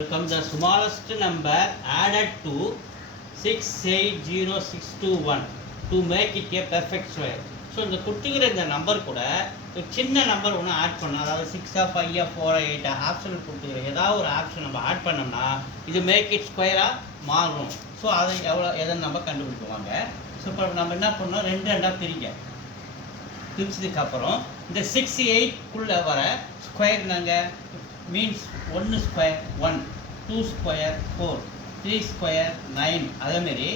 Become the smallest number added to 680621 to make it a perfect square. So இந்த கொடுத்துக்கிற இந்த number கூட ஒரு சின்ன நம்பர் ஒன்று ஆட் பண்ணணும். அதாவது 6 5 4 8 ஆப்ஷன் கொடுத்துக்கிற ஏதாவது ஒரு ஆப்ஷன் நம்ம ஆட் பண்ணோம்னா இது மேக் இட் ஸ்கொயராக மாறும். ஸோ அதை எதை நம்ம கண்டுபிடிக்குவாங்க. ஸோ இப்போ நம்ம என்ன பண்ணோம், ரெண்டாக பிரிச்சதுக்கப்புறம் இந்த 6 8க்குள்ளே வர ஸ்கொயர் நாங்கள் மீன்ஸ் 1 ஸ்கொயர் 1, 2 ஸ்கொயர் 4, 3 ஸ்கொயர் 9, அதேமாரி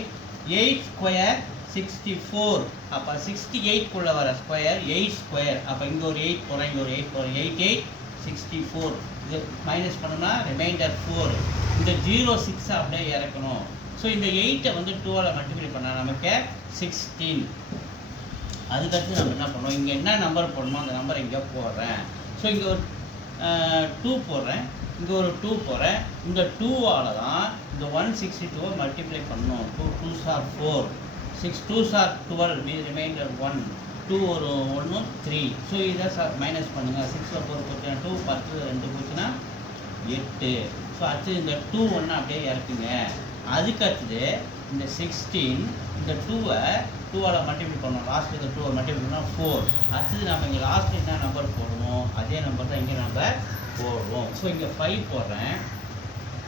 8 ஸ்கொயர் 64. அப்போ 68க்குள்ளே வர ஸ்கொயர் 8 ஸ்கொயர். அப்போ இங்கே ஒரு 8 போகிறேன், இங்கே ஒரு 8 போகிறேன், 8 8 64. இது மைனஸ் பண்ணோம்னா ரிமைண்டர் 4. இந்த 0 6 அப்படியே இறக்கணும். ஸோ இந்த 8 வந்து 2ஆல் மல்டிப்ளை பண்ணால் நமக்கு 16. அதுக்கடுத்து நம்ம என்ன பண்ணுவோம், இங்கே என்ன நம்பர் போடணுமோ அந்த நம்பர் இங்கே போடுறேன். ஸோ இங்கே ஒரு 2 போடுறேன், இங்கே ஒரு 2 போடுறேன். இந்த 2ஆல் தான் இந்த 162 மல்டிப்ளை பண்ணணும். 2 2s are 4, 6 2s are 12, reminder 1, 2 ஒரு 1 3. ஸோ இதை மைனஸ் பண்ணுங்கள். 6 4 போச்சுன்னா 2, 10 2 போச்சுன்னா 8. ஸோ அடுத்து இந்த 2 ஒன்று அப்படியே இறக்குங்க. அதுக்கு அடுத்தது இந்த 16 இந்த 2ஆல் மல்டிப்ளை பண்ணணும். லாஸ்ட் இந்த 2 மல்டிப்ளை பண்ணால் 4. அடுத்தது நம்ம இங்கே லாஸ்ட் என்ன நம்பர் போடணும் அதே நம்பர் தான் இங்கே நம்ம போடுவோம். ஸோ இங்கே 5 போடுறேன்,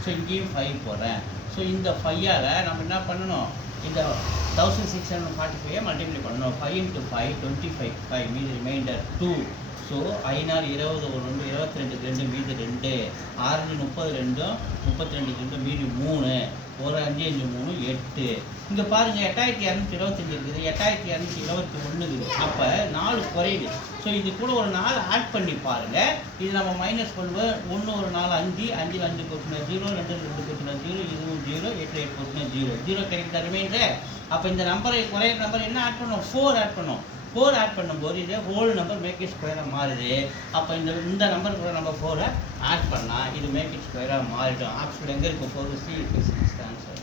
ஸோ இங்கேயும் 5 போடுறேன். ஸோ இந்த 5ஆல் நம்ம என்ன பண்ணணும், இந்த 1645 மல்டிப்ளை பண்ணணும். 5 × 5 25, 5 மீது ரிமைண்டர் 2. ஸோ 5 4 20 1 2 22 2 மீது 2, 6 32 32 2 மீது 3, 1 5 5 3 8. இங்கே பாருங்கள் 8225 இருக்குது, 8221 இருக்குது. அப்போ 4 குறையுது. ஸோ இது கூட ஒரு 4 ஆட் பண்ணி பாருங்கள். இது நம்ம மைனஸ் பண்ணுவோம். 1 ஒரு 4 5, 5 2 போச்சுன்னா 0, 2 2 போச்சுன்னா 0, இதுவும் 0, 8 8 போச்சுன்னா 0 0 கிடைக்கிற ரிமைண்டர். அப்போ இந்த நம்பரை குறையிற நம்பர் என்ன ஆட் பண்ணோம், 4 ஆட் பண்ணோம். 4 ஆட் பண்ணும்போது இது ஹோல் நம்பர் மேக் இட் ஸ்கொயராக மாறுது. அப்போ இந்த நம்பர் கூட நம்ம 4 ஆட் பண்ணால் இது மேக் இட் ஸ்கொயராக மாறிடும். ஆப்ஷன் எங்கே இருக்கும், 4 C இருக்குது, 6 ஆன்சர்.